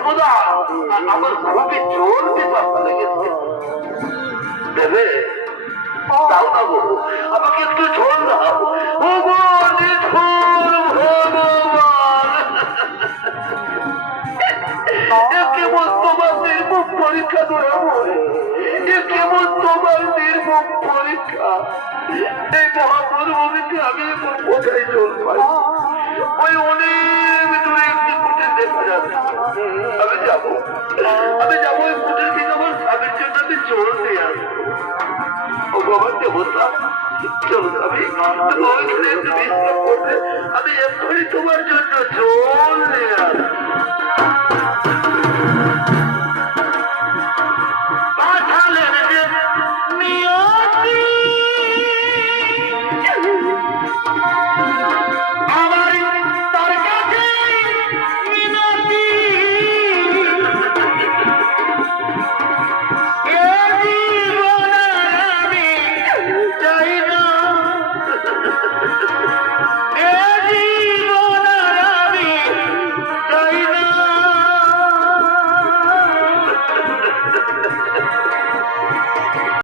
ধর্মদা আমার খুবই জোর পিপাসা লেগেছে, দেবে? দাও না গো, আমাকে একটু ঝোল দাও। ও গো নিঠুর ভগবান, এ কেবল তোমার নির্মুখ পরীক্ষা ধরে বলে, এ কেবল তোমার নির্মুখ পরীক্ষা। এই মহামরুভূমিতে আমি এখন কোথায় জল পাই? ওই অনেক দূরে একটি কুটির দেখা যাচ্ছে, আমি যাবো ওই কুটির থেকে আমার স্বামীর জন্য আমি জল নিয়ে আসবো। ও বাবা দেবতা, চলো স্বামী, তুমি ওইখানে একটু বিশ্রাম করবে, আমি এক্ষুনি তোমার জন্য জল নিয়ে আসবো।